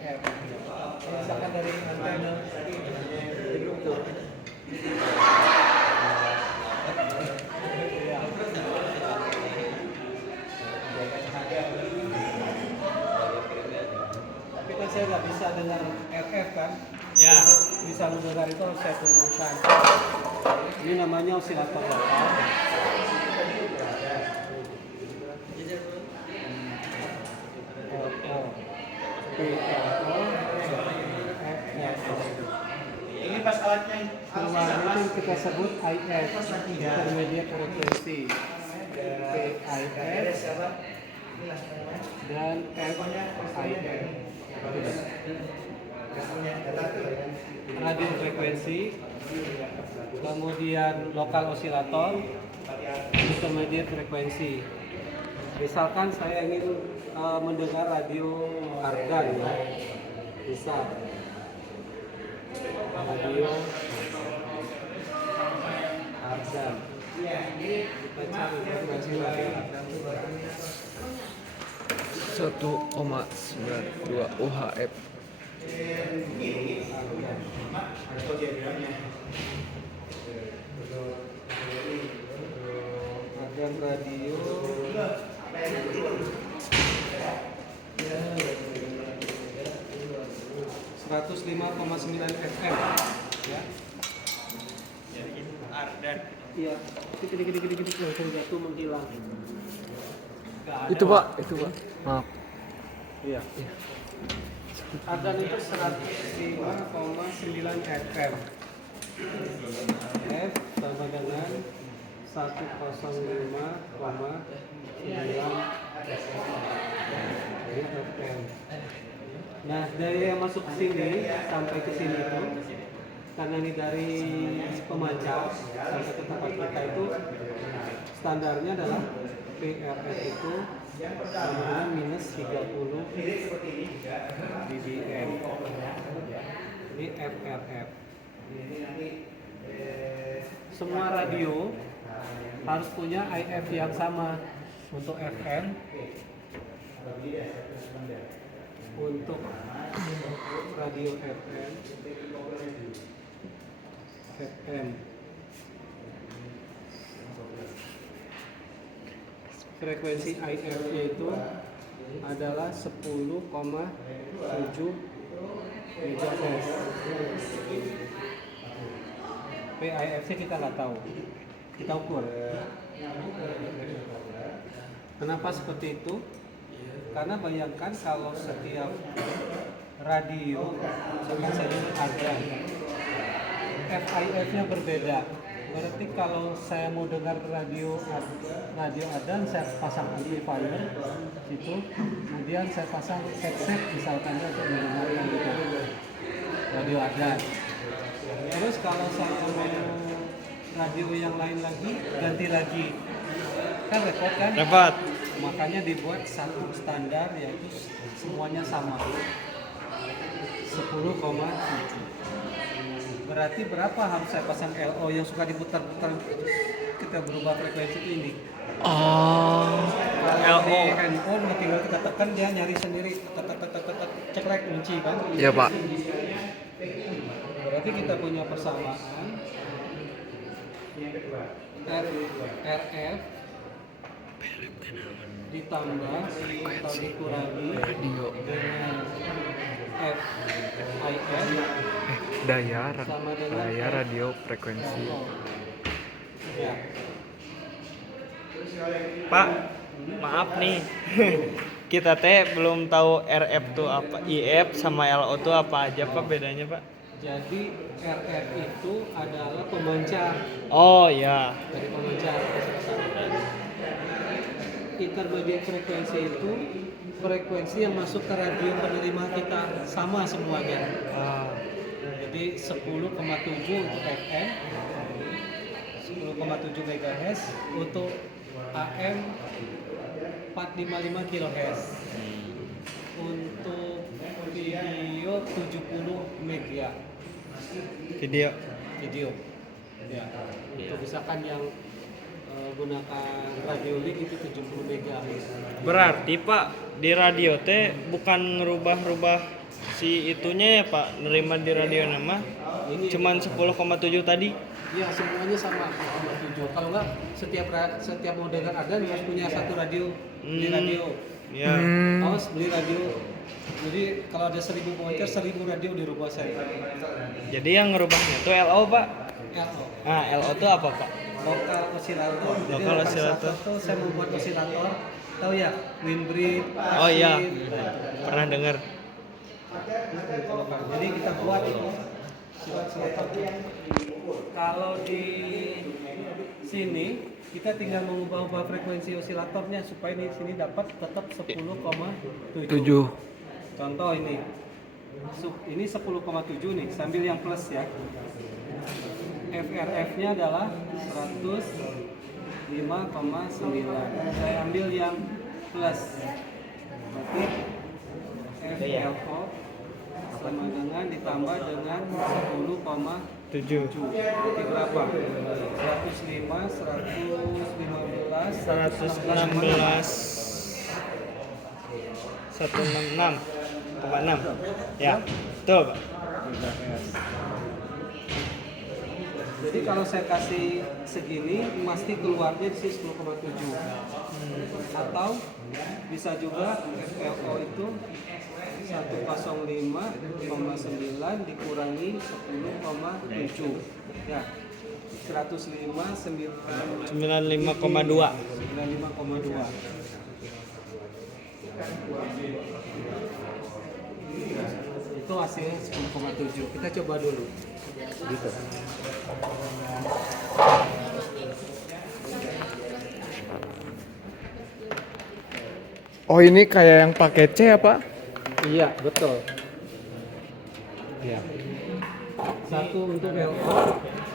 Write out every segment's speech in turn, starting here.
IF. Misalkan dari antena itu. Tapi kan saya nggak bisa dengar RF kan? Ya. Untuk bisa mendengar itu harus saya turunkan. Ini namanya osilator lokal. Ini pas alatnya Keluar itu kita sebut IF, intermediate frequency. PIF dan FIF. Radio frekuensi, kemudian lokal osilator, intermediate frekuensi. Misalkan saya ingin mendengar radio Ardan, ya, bisa radio Ardan. Kita cari frekuensi radio Ardan. 1,92 UHF. Ardan radio 105,9 FM, ya. Ardan. Iya, dikit langsung jatuh menghilang. Itu Pak. Maaf. Iya. Ardan itu 105,9 FM. F sama dengan 105,9 FM. Nah, dari yang masuk ke sini sampai ke sini itu, karena ini dari pemancar sampai ke tempat kita itu standarnya adalah PRF itu sama dengan minus 30 dBm. Ini FRF. Semua radio harus punya IF yang sama. Untuk FM, untuk radio FM frekuensi IF-nya itu adalah 10,7 MHz. PIF-nya kita nggak tahu, kita ukur. Kenapa seperti itu? Karena bayangkan kalau setiap radio misalkan saja ada FIF-nya berbeda. Berarti kalau saya mau dengar radio Adan, saya pasang amplifier situ, kemudian saya pasang headset misalkan untuk mendengarkan gitu, radio Adan. Terus kalau saya mau radio yang lain lagi, ganti lagi, kan repot kan? Dapat. Makanya dibuat satu standar, yaitu semuanya sama 10,7. Berarti berapa harus saya pasang LO yang suka diputar-putar kita berubah frekuensi ini? Kalau di handphone tinggal kita tekan, dia nyari sendiri, cekrek kunci kan? Iya Pak. Berarti kita punya persamaan RF ditambah atau dikurangi Radio. dengan FIF Daya sama dengan radio frekuensi. Ya. Pak, maaf nih. Kita teh belum tahu RF tuh apa, IF sama LO tuh apa aja Pak bedanya Pak? Jadi RF itu adalah pemancar Oh ya. dari pemancar. Intermediate frekuensi itu frekuensi yang masuk ke radio penerima kita, sama semuanya. Jadi 10,7 untuk FM, 10,7 MHz, untuk AM 455 kHz, untuk video 70 mega video. Ya, untuk misalkan yang gunakan radio link itu 70 mega. Berarti Pak di radio teh bukan ngerubah-rubah si itunya ya Pak, nerima di radio nama Ini cuman 10,7 tadi. ya semuanya sama 7. Kalau enggak setiap mau dengar adan harus punya satu radio, beli radio. Ya. Awas beli radio. Jadi kalau ada 1000 voucher 1000 radio di rumah saya. Jadi yang ngerubahnya tuh LO Pak. LO. Nah, LO tuh apa Pak? Lokal osilator. Jadi Lokal lokal osilator. tuh saya membuat osilator. Tahu ya? Windbreed. Oh iya. Acid. Pernah dengar. Itu lokal. Jadi kita buat itu osilator. Kalau di sini kita tinggal mengubah-ubah frekuensi osilatornya supaya di sini dapat tetap 10,7. 7. Contoh ini. Ini 10,7 nih, sambil yang plus ya. FRF-nya adalah 105,9. Saya ambil yang plus. Berarti FLO sama dengan ditambah dengan 10,7. 7. Berarti berapa? 105, 115, 166,6. Ya, betul Pak. Jadi kalau saya kasih segini, pasti keluarnya di sini 10,7. Atau bisa juga FLO itu 105,9 dikurangi 10,7. Ya. 105, 95,2. 95,2. Itu hasilnya 10,7. Kita coba dulu. Gitu. Oh ini kayak yang pakai C ya Pak? Iya, betul. Ya. Satu untuk LO.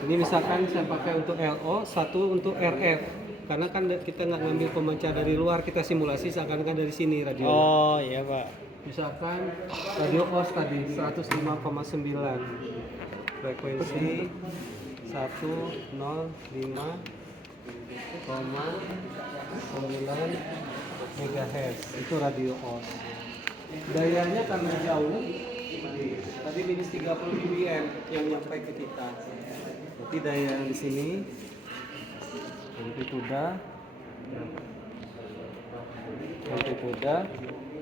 Ini misalkan saya pakai untuk LO, satu untuk RF. Karena kan kita nggak ngambil pemancar dari luar, kita simulasi seakan-akan dari sini radio. Oh iya Pak. Misalkan radio OS tadi 105,9. Frekuensi 105,9 MHz. Itu radio OS. Dayanya karena jauh, tadi minus 30 dBm yang nyampe ke kita. Berarti daya yang di sini amplituda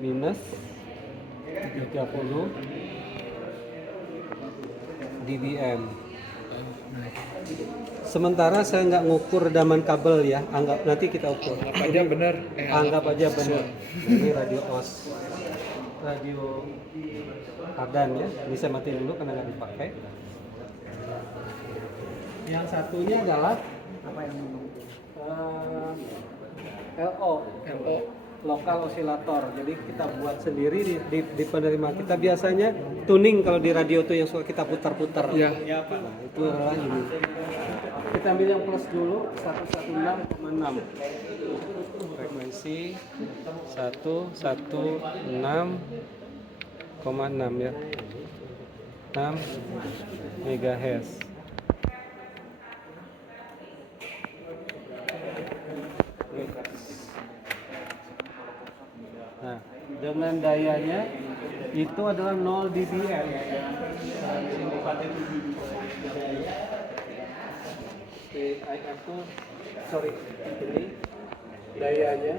minus 30 dBm. Sementara saya nggak ngukur redaman kabel ya, anggap nanti kita ukur. Apa aja bener? Anggap aja benar. Ini radio OS, radio Adan ya. Ini saya matiin dulu karena nggak dipakai. Yang satunya adalah apa yang LO, lokal osilator. Jadi kita buat sendiri di penerima kita. Biasanya tuning kalau di radio tuh yang suka kita putar-putar. Iya. Ya Pak. Nah, itu adalah ini. Kita ambil yang plus dulu, 116,6. Frekuensi 116,6 ya. 6 MHz. Nah, dengan dayanya itu adalah 0 dBm. PIF tuh, sorry, ini dayanya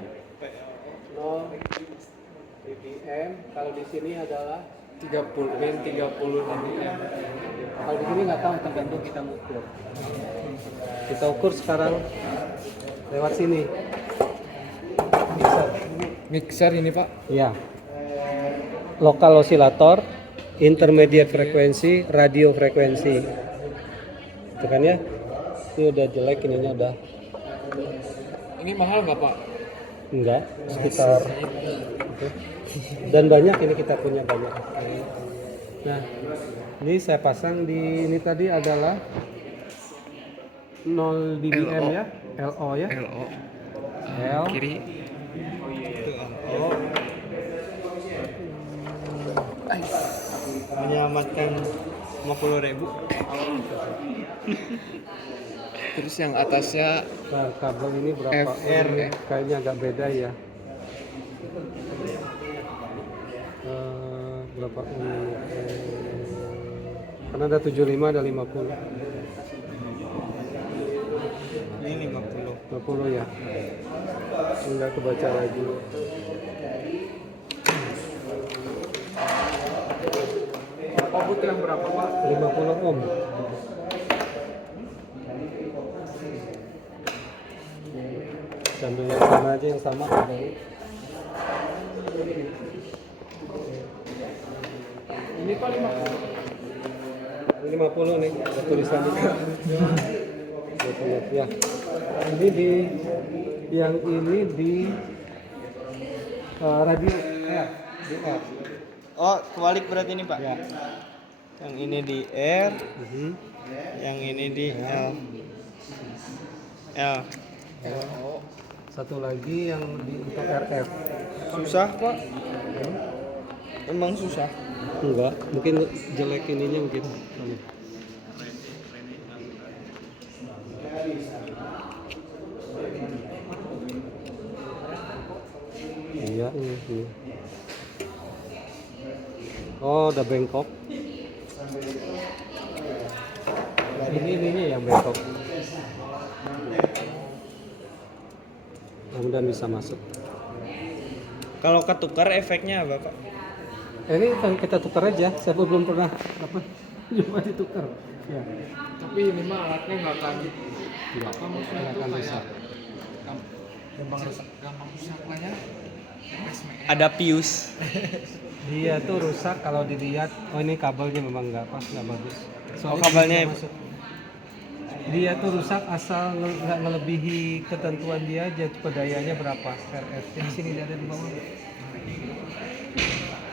0 dBm. Kalau di sini adalah 30 min 30 dBm. kalau di sini nggak tahu, tergantung kita ukur. Kita ukur sekarang lewat sini. Mixer ini Pak. Ya. Lokal osilator, intermediate frekuensi, radio frekuensi. Itu kan ya? Ini udah jelek, ininya udah Ini mahal nggak Pak? enggak, sekitar itu. Dan banyak ini kita punya banyak. Nah, ini saya pasang di ini tadi adalah 0 dBm LO. ya, LO ya. LO. L Kiri. O Menyelamatkan 50.000. Terus yang atasnya Nah, kabel ini berapa? FR. Kayaknya agak beda ya. berapa? Karena ada 75, ada 50. Ini 50. 50 ya. Enggak kebaca lagi. Output yang berapa Pak? 50 ohm. Sambil yang sama aja, yang sama. Ini Pak 50. 50 nih, ada tulisannya. 50 ya. Ini di yang ini di radio R, di R. Oh, kebalik berarti ini, Pak. Ya. Yang ini di R, Mhm. yang ini di L. L. Satu lagi yang di untuk RF. Susah, Pak. Emang susah. Enggak, mungkin jelek ininya mungkin. Iya, ini. Oh, udah bengkok. Ini ininya yang bengkok. Mudah-mudahan bisa masuk. Kalau ketukar efeknya apa, Pak? Ini kan kita tukar aja. Saya belum pernah apa cuma ditukar. Ya, Tapi ini mah alatnya nggak akan enggak. apa maksudnya Nggak tuh akan kayak rusak. gampang rusak lah ya. Ada pius. Dia tuh rusak kalau dilihat. Oh, ini kabelnya memang nggak pas, nggak bagus. Oh, kabelnya bisa masuk. Dia tuh rusak asal nggak ngelebihi ketentuan dia aja, dayanya berapa RF. Di sini dia ada di bawah.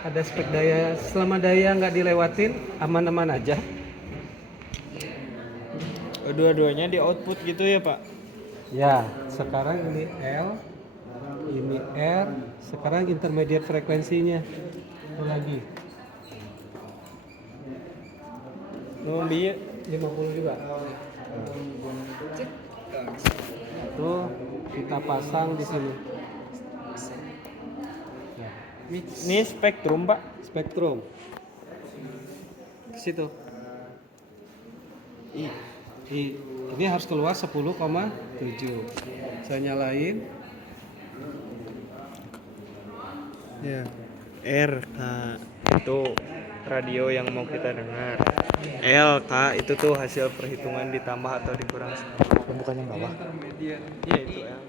Ada spek daya. Selama daya nggak dilewatin, aman-aman aja. Dua-duanya di output gitu ya, Pak? Ya, sekarang ini L, ini R, sekarang intermediate frekuensinya. Itu lagi. Biar 50 juga. Tuh kita pasang di sini. Ya, ini spektrum, Pak. spektrum. Ke situ. Ini harus keluar 10,7. Saya nyalain. Ya. R, K itu radio yang mau kita dengar. L, K itu tuh hasil perhitungan ditambah atau dikurang. Bukan yang bawah. Iya, itu L.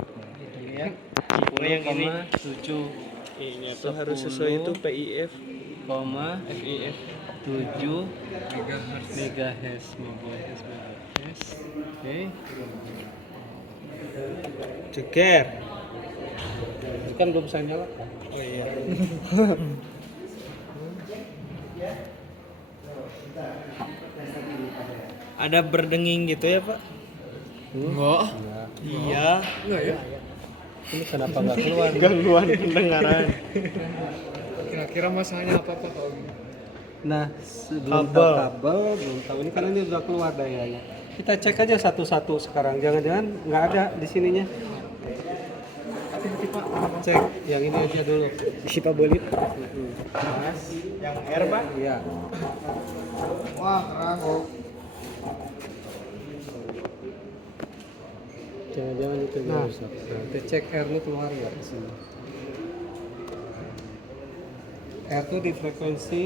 Ini yang ini 7, I-nya tuh harus sesuai itu PIF, FIF. 7 megahertz. Oke. Ceker. Itu kan belum saya nyalakan. Oh iya. Ada berdenging gitu ya, Pak? Enggak. Nah, Iya. Enggak ya. ini kenapa nggak keluar? Gangguan pendengaran. Kira-kira masalahnya apa Pak kalau gitu? Nah, belum tahu kabel, belum tahu ini karena ini udah keluar dayanya. Kita cek aja satu-satu sekarang. Jangan-jangan nggak ada di sininya. Hati-hati Pak. Cek yang ini aja dulu. Isi Pak Bolit. Yang R, Pak? Iya. Wah, keras. Jangan-jangan itu yang rusak. Nah, kita cek R nya keluar nggak di sini. R itu di frekuensi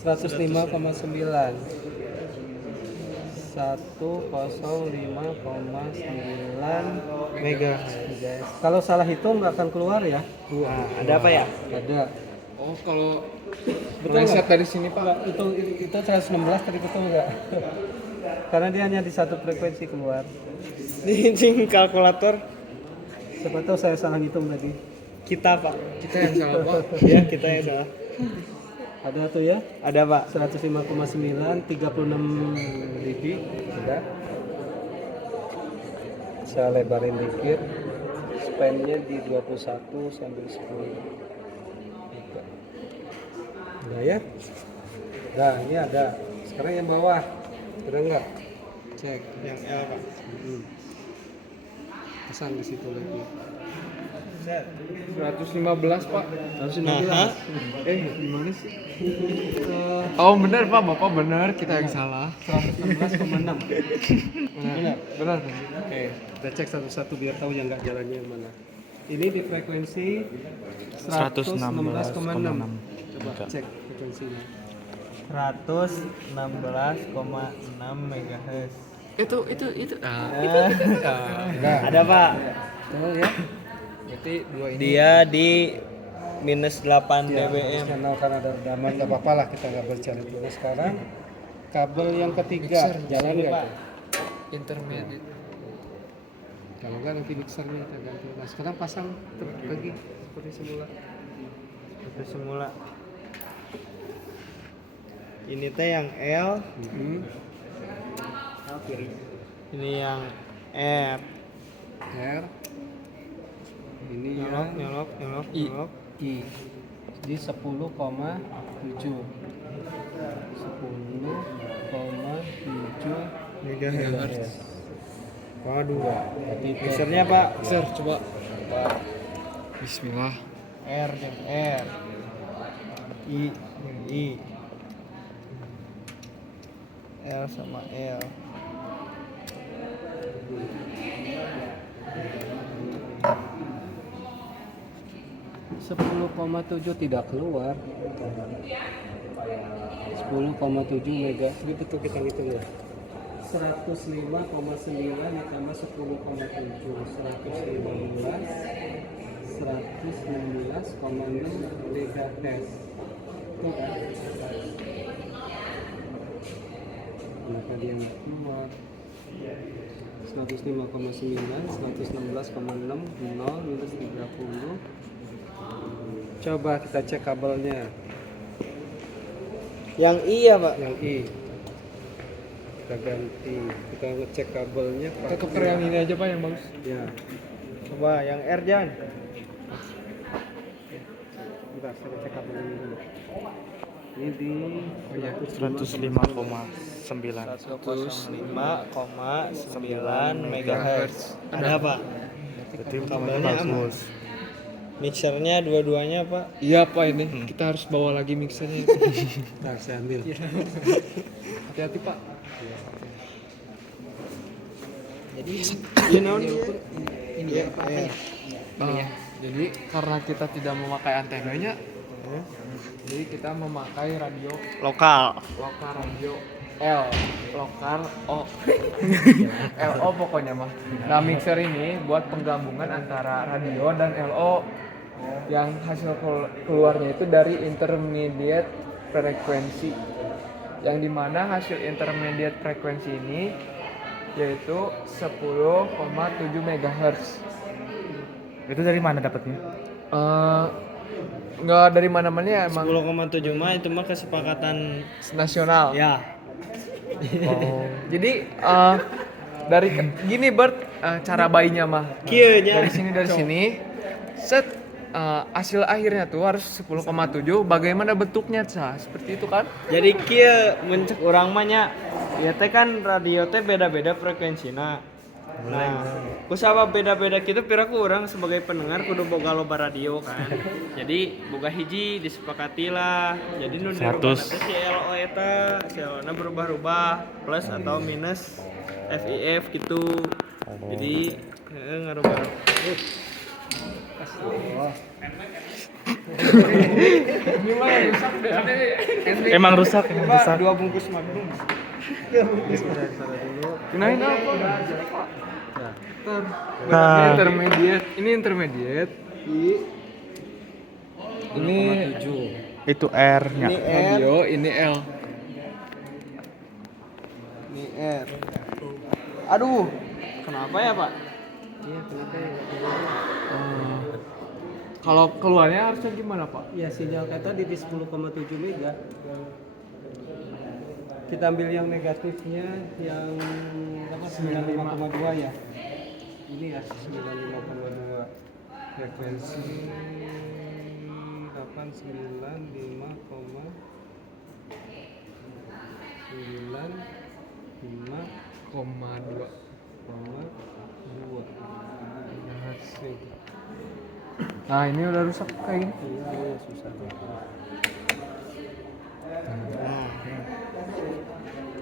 105,9. 105,9 megahertz. Kalau salah hitung nggak akan keluar ya. Nah, ada apa ya? Ada. Oh, kalau Betul meleset nggak? dari sini Pak. Pak, itu 116 tadi betul nggak? Karena dia hanya di satu frekuensi keluar. Ini kalkulator Siapa tahu saya salah hitung tadi. kita, Pak. Kita yang salah Pak. Ya, kita yang salah. Ada tuh ya? Ada, Pak. 105,9, 36 dB. Ada. Saya lebarin dikit. Span-nya di 21 sampai 10. Udah ya? Nah, ini ada. Sekarang yang bawah. Ada nggak? Cek. Yang L, Pak. Pasang di situ lagi. 115 Pak. 115. Nah, Gimana sih? Oh benar Pak, Bapak benar, kita yang salah. 116,6. Benar. Benar. Oke, kita cek satu-satu biar tahu yang nggak jalannya yang mana. Ini di frekuensi 116,6. Coba cek frekuensinya. 116,6 MHz. Itu. Ada Pak. Tuh ya. Berarti dua ini. Dia di minus 8 Ya, dBm. karena ada rekaman nggak apa-apa lah kita nggak bercari dulu sekarang. Kabel yang ketiga jalan nggak Pak. itu? Intermediate. Kalau nggak nanti mixernya kita ganti. Nah sekarang pasang lagi seperti semula. Itu semula. Ini teh yang L, ini yang R. R. Ini Nyolok, yang nyolok, nyolok, I. nyolok. I di 10,7 MHz. Waduh. Berarti itu Mixernya Pak. Sir, coba. Bismillah. R yang R. I yang I. L sama L. 10,7 tidak keluar. 10,7 mega. Ini betul kita hitung ya. 105,9 ditambah 10,7 116,6 megahertz. Tuh kan? Kenapa dia nggak keluar? 105,9 116,6 0 minus 30. Coba kita cek kabelnya. Yang I ya Pak. Yang I kita ganti, kita ngecek kabelnya Kita tuker yang ini aja Pak yang bagus. ya. Coba yang R jangan. Bentar, saya cek kabel ini dulu. Ini di 105,9 MHz. Ada Pak. Berarti Kabelnya aman. Mixernya dua-duanya Pak. Iya Pak ini. Kita harus bawa lagi mixernya. Bentar, saya ambil. Hati-hati Pak. Jadi you know Ini ukur ini ya. Jadi karena kita tidak memakai antenanya, jadi kita memakai radio lokal. lokal radio L lokal O LO pokoknya mah. Nah mixer ini buat penggabungan antara radio dan LO yang hasil keluarnya itu dari intermediate frekuensi, yang dimana hasil intermediate frekuensi ini yaitu 10,7 MHz. Itu dari mana dapatnya? Nggak dari mana-mana ya, emang 10,7 mah itu mah kesepakatan nasional. ya. Oh. Jadi dari gini Bert, cara bayinya mah. Kieu nya. Dari sini. Set hasil akhirnya tuh harus 10,7. Bagaimana bentuknya Cah? Seperti itu kan? Jadi kieu mencek urang mah nya ya teh kan radio teh beda-beda frekuensina. Nah, kusabab beda-beda kitu piraku urang sebagai pendengar kudu boga loba radio kan. Jadi boga hiji disepakati lah. Jadi nu dirubah teh si LO eta, si LO-na berubah-ubah plus atau minus FIF gitu. Jadi ngarubah. Emang rusak, Pak, 2 bungkus Magnum. Gunain apa? Nah. Ini intermediate. Ini 7. Itu R-nya. Ini R, radio, ini L. ini R. Aduh, kenapa ya Pak? Iya, kenapa ya? Kalau keluarnya harusnya gimana Pak? Ya sinyal kayak tadi di 10,7 mega. Kita ambil yang negatifnya yang apa 95,2 ya. Ini ya 95,2 frekuensi 895,95,2 2. Hertz. Nah ini udah rusak kayak gini. Iya, susah.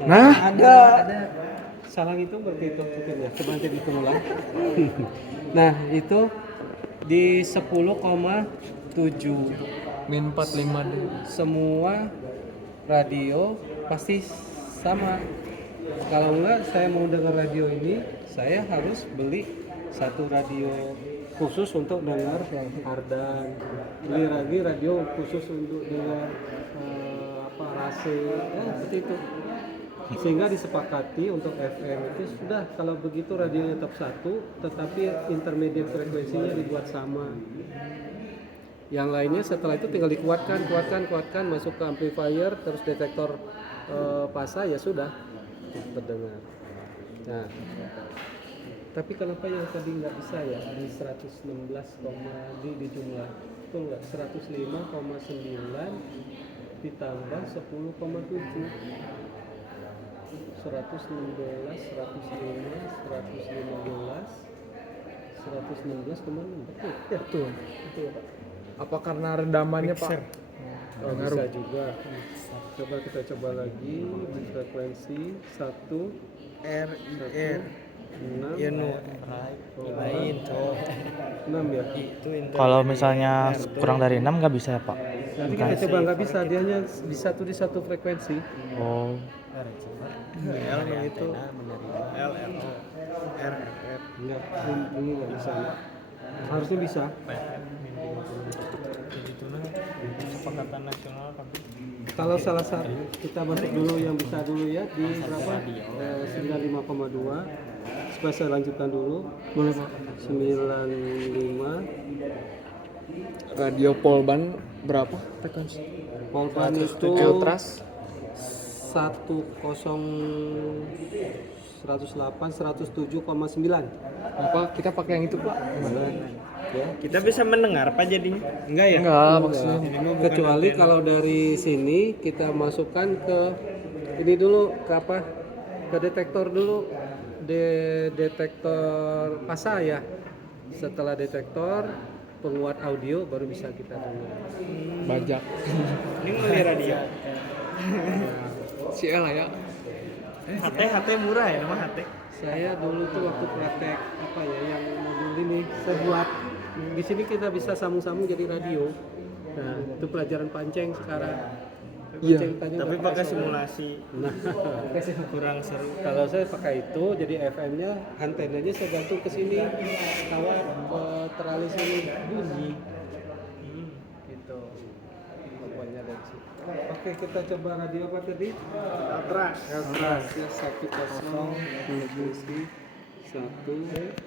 Nah, ada salang itu berarti itu mungkin ya. Coba nanti dihitung ulang. Nah, itu di 10,7 min 45 deh. semua radio pasti sama. Kalau enggak saya mau dengar radio ini, saya harus beli satu radio khusus untuk dengar Ardan, beli lagi radio khusus untuk dengar Rase, seperti itu. Sehingga disepakati untuk FM itu sudah, kalau begitu radionya tetap satu, tetapi intermediate frekuensinya dibuat sama. Yang lainnya setelah itu tinggal dikuatkan, masuk ke amplifier, terus detektor pasa, ya sudah terdengar. Nah, tapi kenapa yang tadi nggak bisa ya di 116, di jumlah itu nggak 105,9 ditambah 10,7, 116, 105, 116 kemana? Betul. Apa karena redamannya Pak? Oh, bisa juga. Coba kita coba lagi di frekuensi 1 RIR 6 ya nu lain cok 6 ya. itu Kalau misalnya kurang dari 6 nggak bisa ya Pak? Nanti kita coba nggak bisa, dia hanya di satu frekuensi. Oh, L itu L R Enggak, ini nggak bisa. Harusnya bisa. Kesepakatan nasional kan Kalau salah satu kita masuk dulu yang bisa dulu ya di berapa? 95,2. Supaya saya lanjutkan dulu. 95. Radio Polban berapa frekuensi? Polban itu Ultras 107,9. apa kita pakai yang itu Pak? Ya. kita bisa mendengar apa jadinya enggak ya Enggak maksudnya. Kecuali kalau dari sini kita masukkan ke ini dulu, ke apa? Ke detektor dulu. Detektor pasa ya. Setelah detektor penguat audio baru bisa kita dengar. Bajak. ini beli radio Si Ella ya. HT murah ya nama HT Saya dulu tuh waktu praktek apa ya yang modul ini saya buat di sini kita bisa sambung-sambung jadi radio. Nah, itu pelajaran panceng sekarang. Iya. Panceng tadi tapi udah pakai masuk. simulasi Nah, kurang seru kalau saya pakai itu jadi FM-nya antenanya saya gantung ke sini, kawat ke teralis ini bunyi. Gitu. Pokoknya dari situ. Oke, kita coba radio apa tadi? Atras Eltras ya 1,0 frekuensi 1,7,9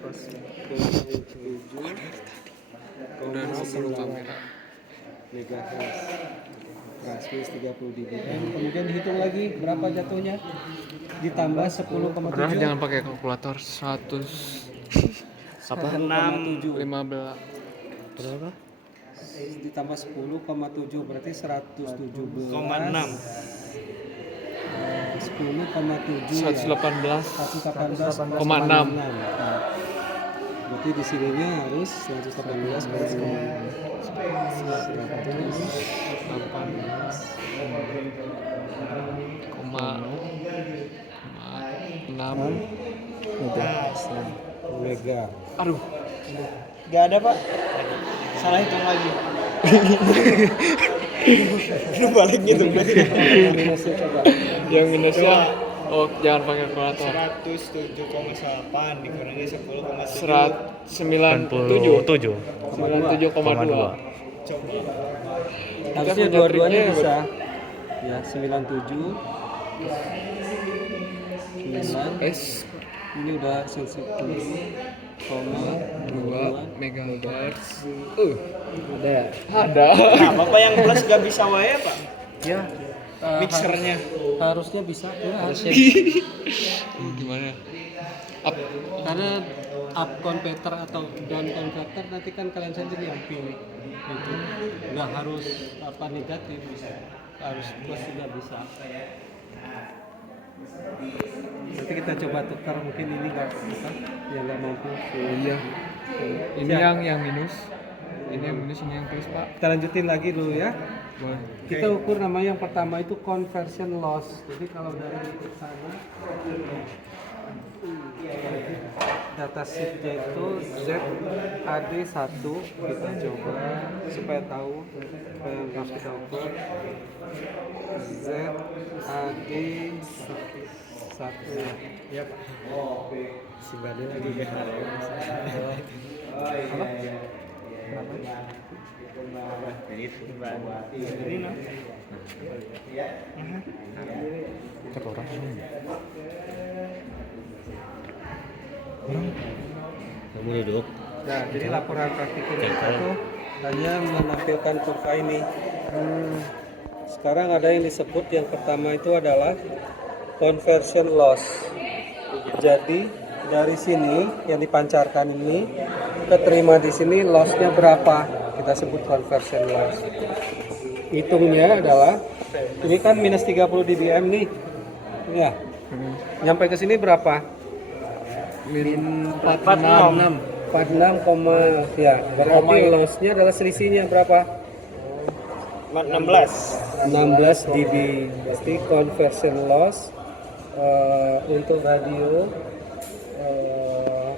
megahertz. Transmisi 30 dBm. Kemudian dihitung lagi berapa jatuhnya? Ditambah 10,7. Udah jangan pakai kalkulator 115 Ditambah 10,7 berarti 117,6. 10,7 ya. 118,6. 118,6. Berarti di sininya harus 118,6 mega. Aduh, nggak ada pak salah hitung lagi lu balik gitu Minusnya coba. yang minusnya jangan pakai kalkulator. 107,8 dikurangi 10,7 97,2. 97,2. Harusnya dua-duanya bisa. Ya, 97 9 S ini udah sensitif. 2 megahertz. Ada. Ada. nah bapak yang plus gak bisa wae pak Ya, mixernya harusnya bisa. Ya, harusnya. Gimana? Karena up converter atau down converter nanti kan kalian sendiri yang pilih. Itu nggak harus apa negatif, harus plus juga bisa. Nanti kita coba tukar, mungkin ini nggak bisa, yang nggak mampu. Iya. Ini Ya. yang minus. Ini yang ini sini yang tulis Pak. Kita lanjutin lagi dulu ya. Boleh. Kita ukur namanya yang pertama itu conversion loss. Jadi kalau dari sana data sheetnya itu ZAD1, kita coba supaya tahu apa yang harus kita ukur. ZAD1 ya Pak. Si Bade lagi ya. Apa? Cek orang. Kamu duduk. Nah, jadi laporan praktikum kita tuh hanya menampilkan kurva ini. Sekarang ada yang disebut yang pertama itu adalah conversion loss. Jadi dari sini yang dipancarkan ini keterima di sini lossnya berapa? Kita sebut conversion loss. Hitungnya adalah ini kan minus 30 dBm nih. Ya. Nyampe ke sini berapa? Min 46, ya. Berarti lossnya adalah selisihnya berapa? 16 dB. Pasti conversion loss untuk radio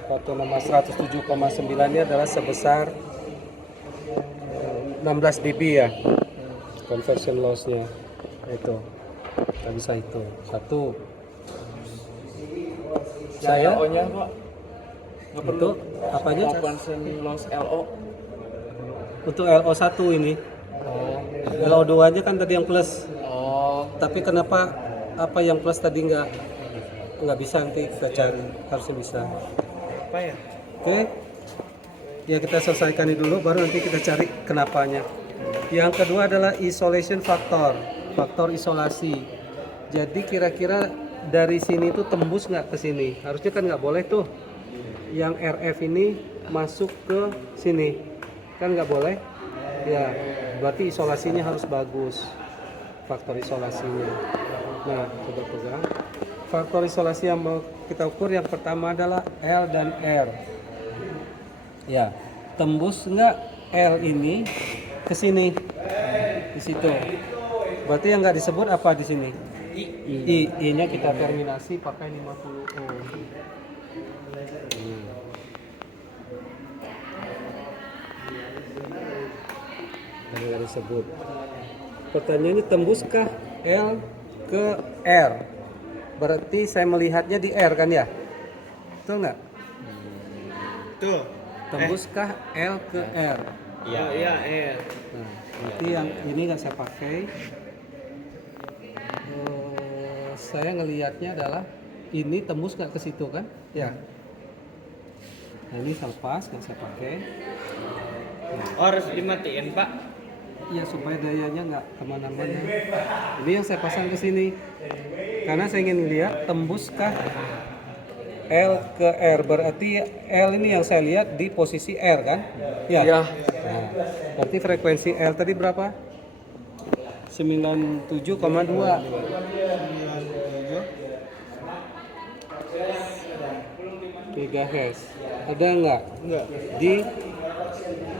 otonomous 107,9 nya adalah sebesar 16 dB ya. Conversion lossnya itu kita bisa hitung. Satu saya LO-nya Pak. untuk apanya? Conversion loss LO. Untuk LO1 ini. LO2 nya kan tadi yang plus. Oh, Tapi kenapa apa yang plus tadi nggak bisa, nanti kita cari, harusnya bisa. Apa ya? Oke. Ya kita selesaikan ini dulu baru nanti kita cari kenapanya. Yang kedua adalah isolation factor, faktor isolasi. Jadi kira-kira dari sini tuh tembus nggak ke sini? Harusnya kan nggak boleh tuh. Yang RF ini masuk ke sini, kan nggak boleh? Ya, berarti isolasinya harus bagus. Faktor isolasinya. Nah, coba pegang. Faktor isolasi yang mau kita ukur yang pertama adalah L dan R. Ya, tembus nggak L ini ke sini? Di situ. Berarti yang nggak disebut apa di sini? I-nya kita terminasi pakai 50 ohm. Yang nggak disebut. Pertanyaannya tembuskah L ke R? Berarti saya melihatnya di R kan ya? Betul nggak? Tuh. Tembuskah L ke R? Iya, Nah, berarti yang ini nggak saya pakai. Saya ngelihatnya adalah ini tembus nggak ke situ kan? Ya. Nah, ini lepas nggak saya pakai. Oh, harus dimatiin, Pak. Ya supaya dayanya nggak kemana-mana. Ini yang saya pasang ke sini. Karena saya ingin lihat tembuskah L ke R. Berarti L ini yang saya lihat di posisi R kan? Ya. iya. Nah, berarti frekuensi L tadi berapa? 97,2. GHz. Ada nggak? Enggak. Di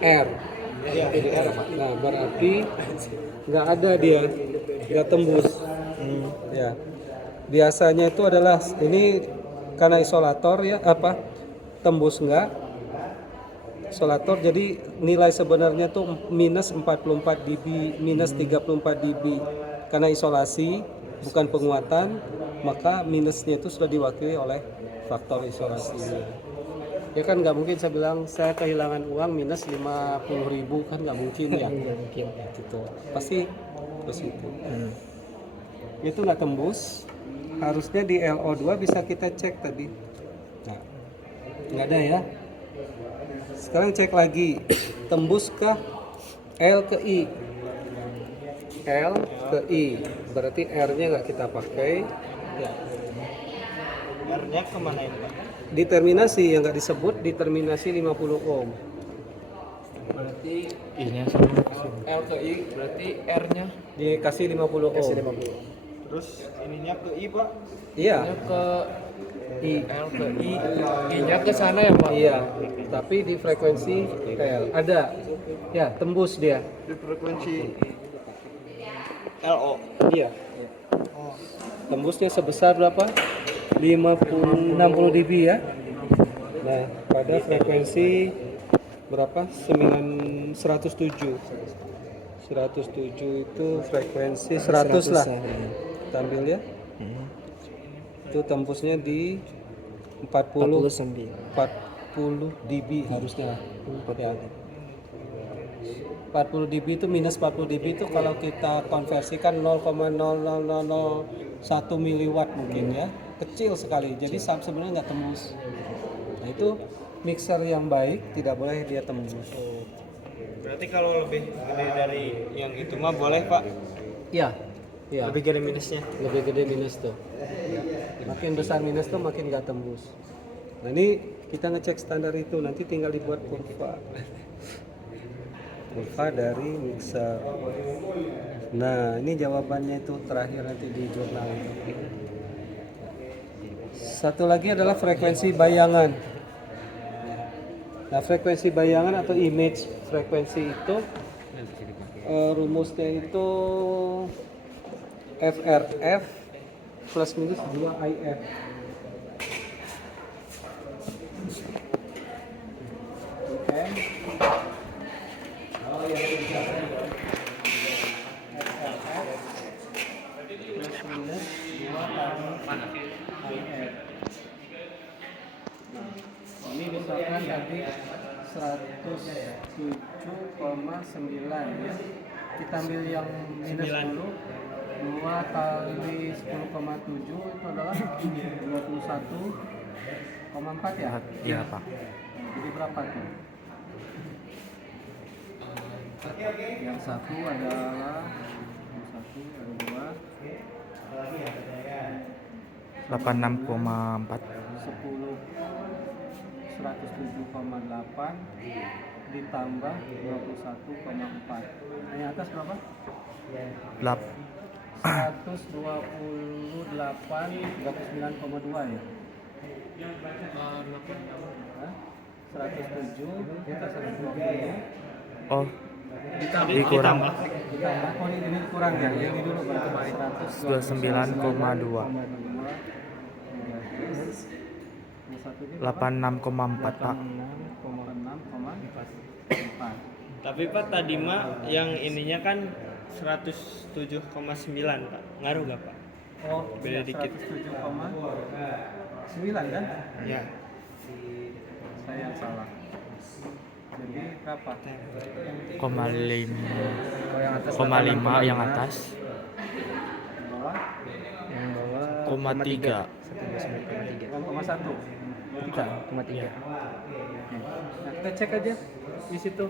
R. Iya, di R, Pak. Nah, berarti nggak ada dia, nggak tembus. Ya. Biasanya itu adalah ini karena isolator ya apa? Tembus nggak? Isolator jadi nilai sebenarnya tuh minus 44 dB, minus 34 dB. Karena isolasi bukan penguatan, maka minusnya itu sudah diwakili oleh faktor isolasinya. Ya kan nggak mungkin saya bilang saya kehilangan uang minus 50.000, kan nggak mungkin ya. Mungkin gitu. Pasti terus itu. Itu nggak tembus. Harusnya di LO2 bisa kita cek tadi. Nah, nggak ada ya. Sekarang cek lagi, tembuskah L ke I? L ke I, berarti R-nya nggak kita pakai. Ya. R-nya kemana ini, Pak? Di terminasi yang nggak disebut di terminasi 50 ohm. Berarti I-nya L ke I berarti R-nya Dikasih 50 ohm. Terus ininya ke I, Pak. Iya. nya ke I, L ke I, I-nya ke sana ya Pak? Iya. Tapi di frekuensi L ada Ya, tembus dia. Di frekuensi LO. Iya. Tembusnya sebesar berapa? 60 dB ya. Nah, pada frekuensi berapa? 107. 107 itu frekuensi 100 lah. Kita ambil ya. Itu tembusnya di 40 dB harusnya. Ya. 40 dB itu minus 40 dB itu kalau kita konversikan 0,00001 miliwatt mungkin ya, kecil sekali. Jadi sebenarnya nggak tembus. Nah itu mixer yang baik tidak boleh dia tembus. Berarti kalau lebih gede dari yang itu mah boleh Pak? Iya, iya. Lebih gede minusnya. Lebih gede minus tuh. Makin besar minus tuh makin nggak tembus. Nah ini kita ngecek standar itu, nanti tinggal dibuat kurva. Kurva dari mixer. Nah ini jawabannya itu terakhir nanti di jurnal itu. Satu lagi adalah frekuensi bayangan. Nah frekuensi bayangan atau image frekuensi itu rumusnya itu FRF plus minus 2IF. Oke. Kalau yang bisa plus minus 2 kali IF. Nah, ini misalkan tadi 107,9 ya. Kita ambil yang minus dulu. 2 kali 10,7 itu adalah 21,4 ya? Iya Pak. Jadi berapa tuh? Yang satu adalah yang satu ada 2 86,4. 10 107,8 ditambah 21,4. Yang atas berapa? 128,2 ya? 107 kita 120 Oh, dikurang ditambah, oh ini kurang ya, ini dulu berarti 29,2. 86,4 Pak. 86,4. Tapi Pak tadi mah yang ininya kan 107,9 Pak. Ngaruh gak Pak? Oh, Beda ya, dikit. 107,9 kan? Ya. Saya yang salah. Jadi berapa? 0,5 Kalau yang atas 0,5 yang atas. bawah Yang bawah 0,3. 1,1. 3,3. Nah, kita cek aja di situ.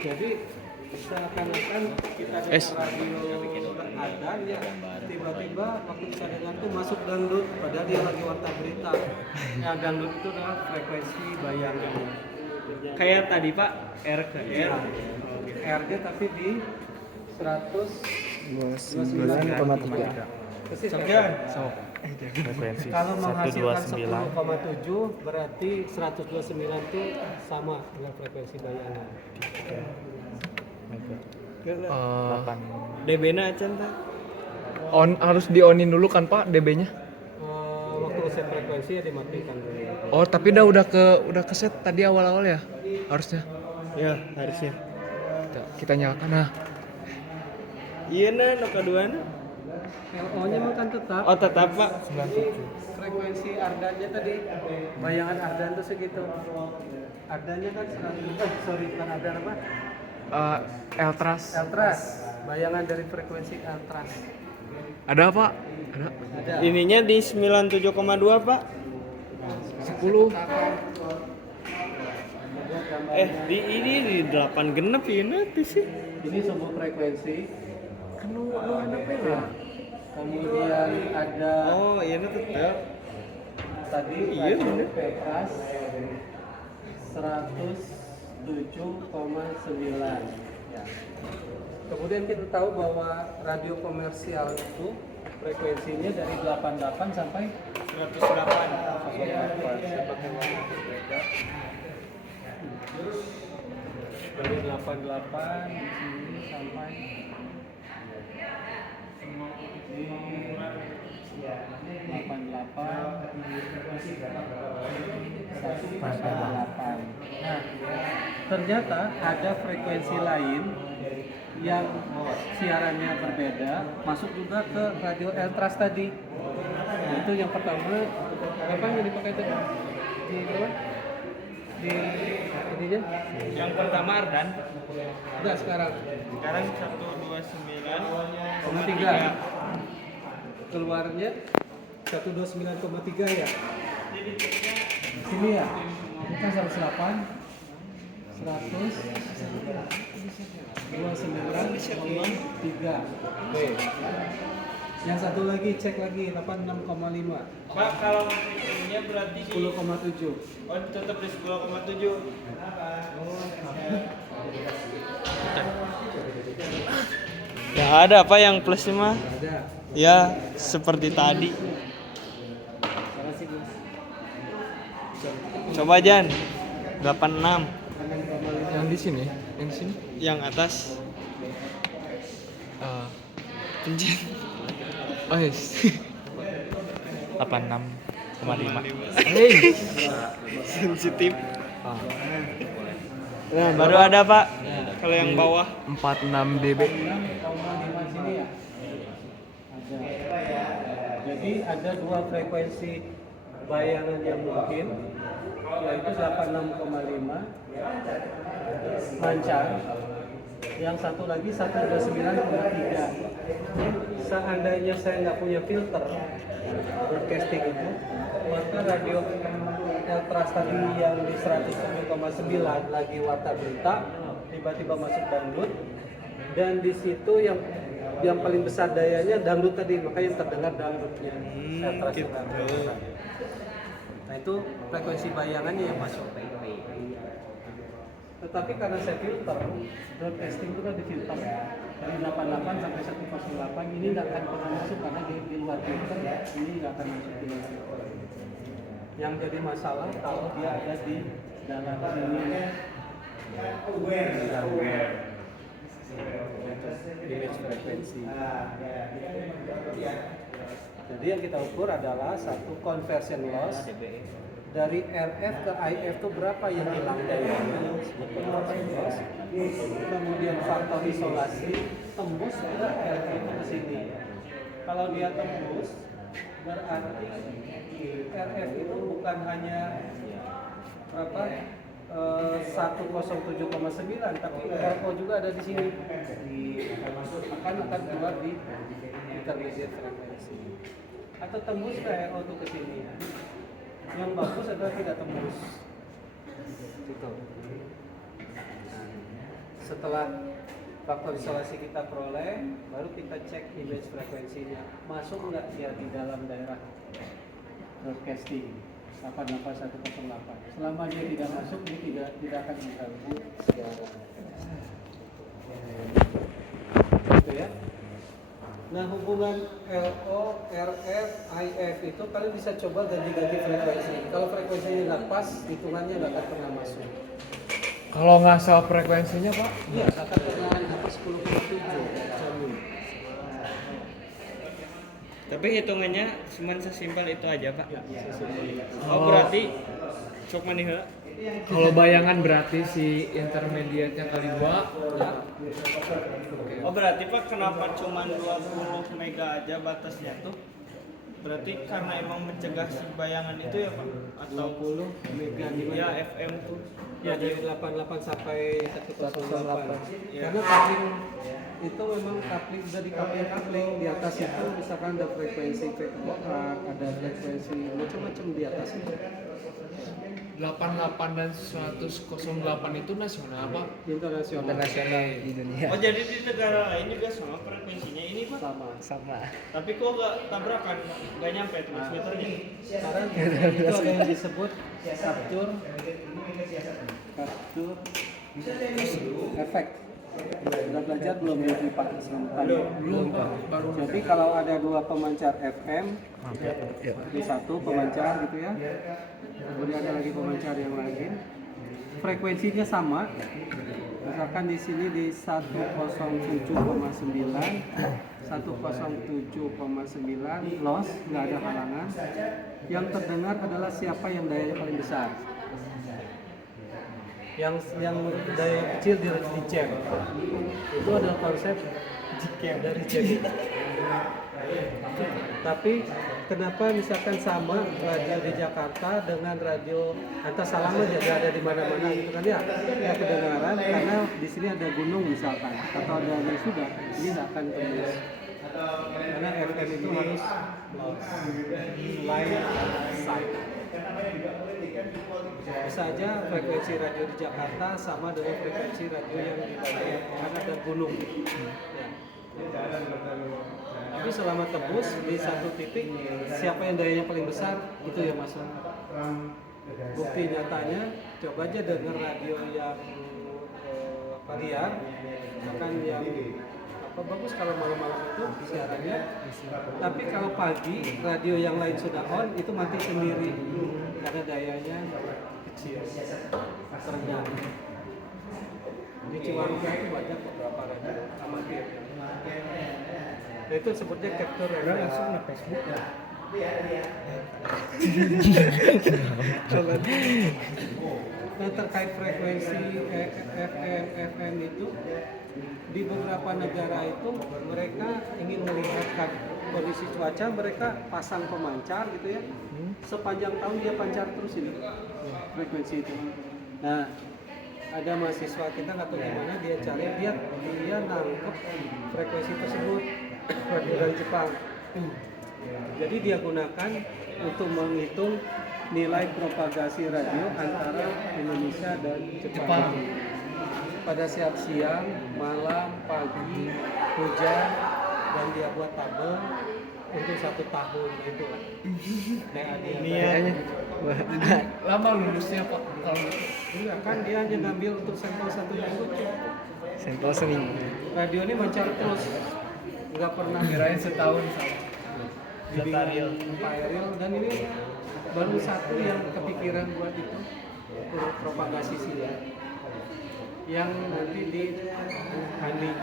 Jadi seakan-akan kita dengar radio adan ya, tiba-tiba waktu kita dengar tuh masuk dangdut, padahal dia lagi warta berita. Ya dangdut itu adalah frekuensi bayangan. Kayak tadi Pak, R ke R. RD tapi di 29,3. persis. Frekuensi Kalau menghasilkan 129. 10,7 berarti 129 itu sama dengan frekuensi bayangan. Eh, 8. DB-na acan Pak. harus di-onin dulu kan Pak DB-nya? Waktu set frekuensi ya dimatikan dulu. Oh, tapi udah ke set tadi awal-awal ya? Harusnya. Ya, harusnya. Kita nyalakan nah. Iya nah, no keduana. LO-nya mah kan tetap. Oh, tetap Pak. Frekuensi ardannya tadi, bayangan ardan tuh segitu. Ardannya kan 100. Sorry, bukan ardan apa? Eltras. Eltras. Bayangan dari frekuensi Eltras. Ada Pak? Ada. Ada. Ininya di 97,2 Pak. 10. Di ini di 8 genep ini tuh sih. Ini sebuah frekuensi. Kemudian ada Oh, iya tetap. tadi Iya, radio bener. Petras 107,9 ya. Kemudian kita tahu bahwa radio komersial itu frekuensinya dari 88 sampai 108. dari 88 di sini sampai di 88 Nah, ternyata ada frekuensi lain yang siarannya berbeda masuk juga ke radio Eltras tadi. Nah, itu yang pertama. Apa yang dipakai tadi? Di berapa? Di ininya? Yang pertama Ardan. Udah sekarang. Sekarang 129,3. 3 keluarnya 129,3 ya. Sini ya. Kita 108 129,3. Oke. Yang satu lagi cek lagi 86,5. Pak, kalau ininya berarti di 10,7. oh tetap di 10,7. Ya ada apa yang plusnya mah? Ada. Ya seperti tadi. Salah sih Gus. Coba Jan. 86. Yang di sini, yang di sini. Yang atas pencet. Oh yes. 86,5. Hey. Sensitif. Nah, Baru ada Pak. Kalau yang bawah 46 dB. 6,5 sini ya. Ada. Jadi ada dua frekuensi bayangan yang mungkin, yaitu 86,5 lancar, yang satu lagi 129,3. Seandainya saya nggak punya filter broadcasting itu, maka radio Eltras tadi yang di 107,9 lagi warta berita tiba-tiba masuk dangdut, dan di situ yang paling besar dayanya dangdut tadi, makanya terdengar dangdutnya Eltras gitu. Jakarta. Nah itu frekuensi bayangannya yang masuk. Tetapi karena saya filter, broadcasting itu kan difilter dari 88 sampai 108, ini nggak akan pernah masuk karena di luar filter, ini nggak akan masuk di luar filter. Yang jadi masalah kalau dia ada di dalam sini. Image frekuensi. Jadi yang kita ukur adalah satu conversion loss dari RF ke IF itu berapa yang hilang dayanya, conversion loss. Kemudian faktor isolasi tembus ke RF ke sini. Kalau dia tembus berarti RF itu bukan hanya berapa 107,9, tapi LO juga ada di sini. Akan keluar di intermediate frekuensi. Atau tembus ke LO itu ke sini. Yang bagus adalah tidak tembus. Gitu. Setelah faktor isolasi kita peroleh, baru kita cek image frekuensinya. Masuk nggak dia di dalam daerah broadcasting 88108. Selama dia tidak masuk, dia tidak akan mengganggu siaran. Gitu ya. Nah, hubungan LO, RF, IF itu kalian bisa coba ganti-ganti frekuensi. Kalau frekuensinya nggak pas, hitungannya nggak akan pernah masuk. Kalau nggak salah frekuensinya Pak? Iya, akan pernah di 10,7. Jamin. Tapi hitungannya cuma sesimpel itu aja Pak. Sesuai. Oh berarti cuk mani heula. Kalau bayangan berarti si intermediate-nya kali 2. Oh berarti Pak kenapa cuma 20 mega aja batasnya tuh? Berarti karena emang mencegah si bayangan itu ya Pak? Atau 20 mega gimana? ya FM tuh? Ya dari 88 sampai 108. Ya. Karena coupling itu memang coupling udah di coupling di atas itu misalkan ada frekuensi ada frekuensi macam-macam di atas itu. 88 dan 108 itu nasional Pak? Internasional. di dunia. Oh jadi di negara lain juga sama frekuensinya ini Pak? Sama. Tapi kok gak tabrakan? Gak nyampe transmitternya? Sekarang itu ada yang disebut capture efek. Sudah belajar belum di Pak Sintan? Belum Pak. Baru Jadi kalau ada dua pemancar FM, di satu pemancar gitu ya, kemudian ada lagi pemancar yang lain, frekuensinya sama, Misalkan di sini di 107,9, 107,9 loss, nggak ada halangan. Yang terdengar adalah siapa yang dayanya paling besar. Yang daya kecil dicek. Itu adalah konsep dari cek. Tapi kenapa misalkan sama radio di Jakarta dengan radio Antasarama aja ada di mana-mana gitu kan ya? Ya kedengaran karena di sini ada gunung misalkan atau ada sudah ini nggak akan tembus. Karena FM itu harus line side. Bisa aja frekuensi radio di Jakarta sama dengan frekuensi radio yang di Bandung karena ada gunung. Ya. Tapi selama tembus di satu titik, siapa yang dayanya paling besar itu yang masuk. Bukti nyatanya, coba aja dengar radio yang liar, bahkan yang bagus kalau malam-malam itu siarannya. Tapi kalau pagi radio yang lain sudah on itu mati sendiri karena dayanya kecil, rendah. Di Ciwaruga itu banyak beberapa radio amatir. Nah, itu sebutnya capture radio. Langsung ke Facebook ya. Nah, terkait frekuensi FM itu di beberapa negara itu mereka ingin melihat kondisi cuaca, mereka pasang pemancar gitu ya. Sepanjang tahun dia pancar terus ini frekuensi itu. Nah, ada mahasiswa kita nggak tahu gimana dia cari, dia nangkep frekuensi tersebut radio dari Jepang. Jadi dia gunakan untuk menghitung nilai propagasi radio antara Indonesia dan Jepang. Pada siang, malam, pagi, hujan, dan dia buat tabel untuk 1 tahun gitu. Kayaknya Lama lulusnya Pak? Kalau enggak kan dia hanya ngambil untuk sampel 1 minggu. Sampel seminggu. Radio ini mancar terus, nggak pernah kirain setahun sama. Pak Ariel, dan ini baru satu yang kepikiran buat itu propagasi sinyal yang nanti di handling.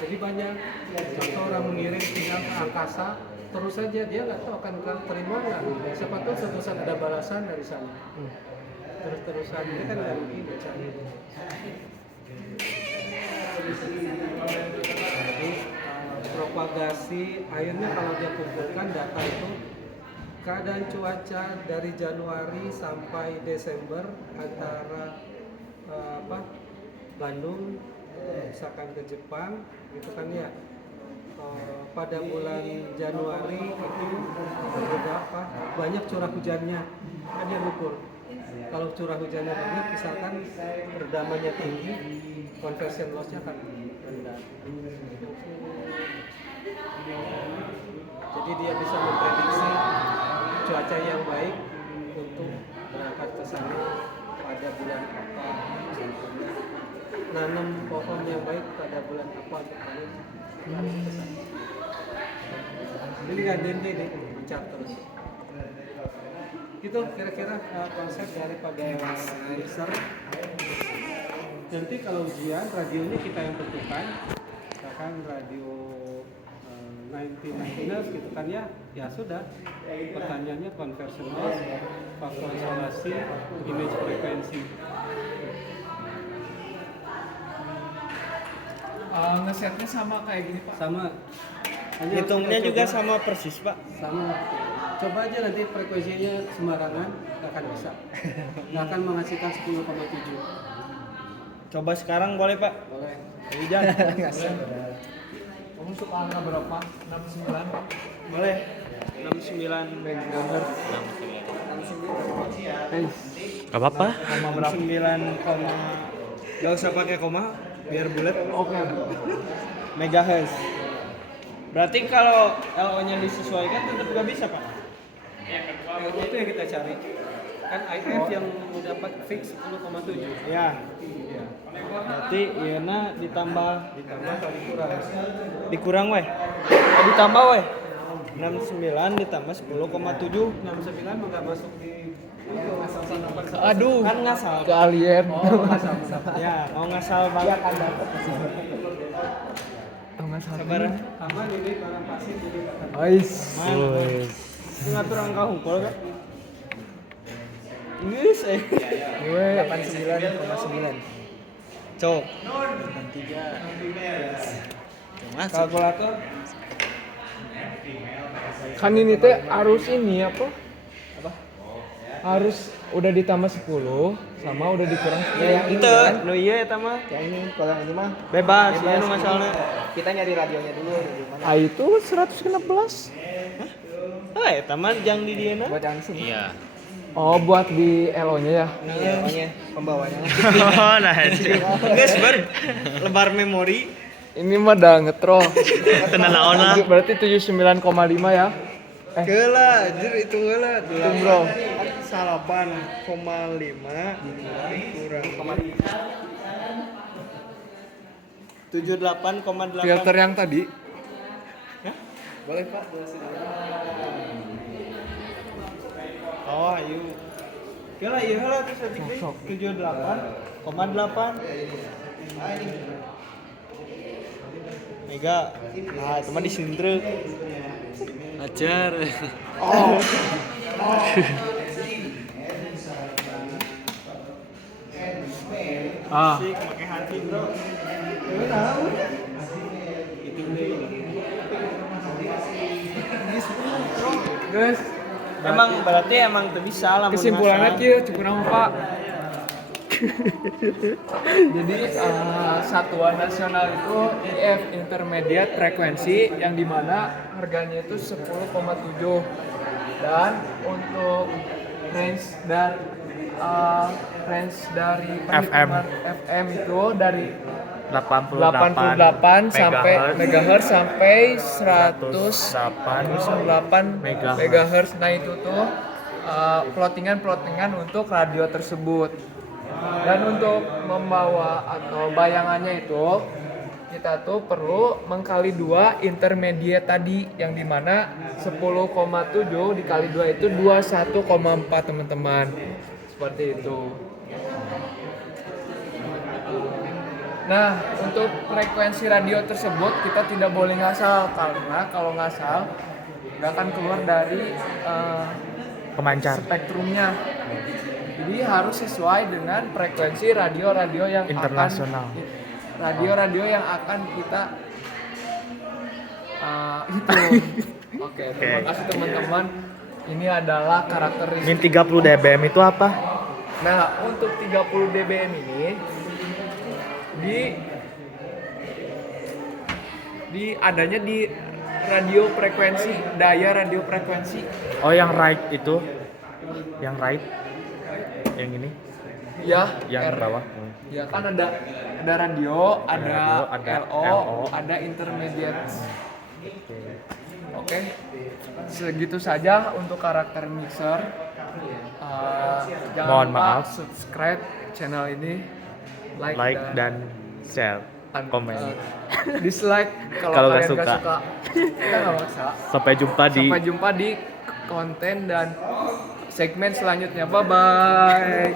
Jadi banyak contoh orang mengirim sinyal ke angkasa terus saja, dia nggak tahu akan terima nggak. Siapa tahu suatu saat ada balasan dari sana. Terus-terusan ini kan nggak rugi bacanya. Jadi propagasi akhirnya kalau dia kumpulkan data itu keadaan cuaca dari Januari sampai Desember antara Bandung misalkan ke Jepang gitu kan ya. Pada bulan Januari itu banyak curah hujannya kan dia ukur. Kalau curah hujannya banyak misalkan redamannya tinggi, conversion loss-nya akan rendah. Jadi dia bisa memprediksi cuaca yang baik untuk berangkat ke sana pada bulan apa, nanam pohon yang baik pada bulan apa untuk panen. Ini nggak dende deh, bicara terus. Itu kira-kira konsep daripada mixer. Nanti kalau ujian radionya kita yang tentukan, misalkan radio 19 gitu kan ya, ya sudah. Pertanyaannya conversion loss, faktor isolasi, image frekuensi. Ngesetnya sama kayak gini Pak? Sama. Hanya Hitungnya kita juga coba, sama persis Pak. sama. Coba aja nanti frekuensinya sembarangan, nggak akan bisa. Nggak akan menghasilkan 10,7. Coba sekarang boleh Pak? Boleh. Hujan. Kamu suka angka berapa? 69 Pak? Boleh. 69 benar. Gak apa-apa. 69, gak usah pakai koma biar bulat. Oke. Megahertz. Berarti kalau LO-nya disesuaikan tetap gak bisa Pak? Itu yang kita cari. Kan IF yang dapat fix 10,7. Ya. Berarti iana ditambah Atau dikurang. dikurang weh. Ditambah weh. 69 ditambah 10,7. 69 nggak masuk di itu. Aduh, Kan ngasal. ke alien. Ya, mau ngasal banget. Oh, nggak salah. Sabar. Aman ini barang pasir jadi kata. Ais. Itu ngatur angka hunkul kan? Geus Gue 89,9. Cok. Kalkulator. Kan ini teh harus ini apa? Harus udah ditambah 10 sama udah dikurang 10. yang ini Ente, kan nu ieu eta mah yang ini kalau yang ini mah bebas, ieu nu masalahna. kita nyari radionya dulu di mana Ah itu 116. Eta mah jang di dieu na. buat yang sini Oh, buat di LO-nya ya. pokoknya pembawanya Oh, nah anjing. Geus ber lebar memori. Ini mah udah ngetrol. Tenan naon lah. Berarti 79,5 ya. Keula, anjir itu heula. Hitung, bro. 8,5 kurang 78,8. Filter yang tadi. boleh pak Oh, ayo. Keula ieu heula terus cek deui 78,8. Mega. Ah, itu mah disindreuk. Ajar. Asik make hati, Bro. Guys, Emang berarti emang teu bisa lamun kesimpulannya ngasal. kieu cukurang Pak. Jadi satuan nasional itu IF intermediate frekuensi yang dimana harganya itu 10,7 dan untuk range dari perhitungan FM itu dari 88 sampai megahertz sampai 108 megahertz. Nah itu tuh plottingan untuk radio tersebut. Dan untuk membawa atau bayangannya itu kita tuh perlu mengkali 2 intermediate tadi yang dimana 10,7 dikali 2 itu 21,4 teman-teman. Seperti itu. Nah, untuk frekuensi radio tersebut kita tidak boleh ngasal karena kalau ngasal nggak akan keluar dari Pemancar. spektrumnya. Jadi harus sesuai dengan frekuensi radio-radio yang Internasional. radio-radio yang akan kita hitung. Oke, terima kasih teman-teman. Ini adalah karakteristik. Min 30 dBm itu apa? Nah, untuk 30 dBm ini adanya di radio frekuensi, daya radio frekuensi. Oh, yang right itu. Yang right. Yang ini. Ya, Yang bawah. Ya kan ada radio, ada ada LO, LO. ada intermediate. Oke. Segitu saja untuk karakter mixer. Jangan Mohon lupa maaf. subscribe channel ini, Like dan share. Komen. dislike Kalau kalau nggak kalian nggak suka. suka. Kita nggak maksa. Sampai jumpa di Sampai jumpa di konten dan segmen selanjutnya. Bye bye.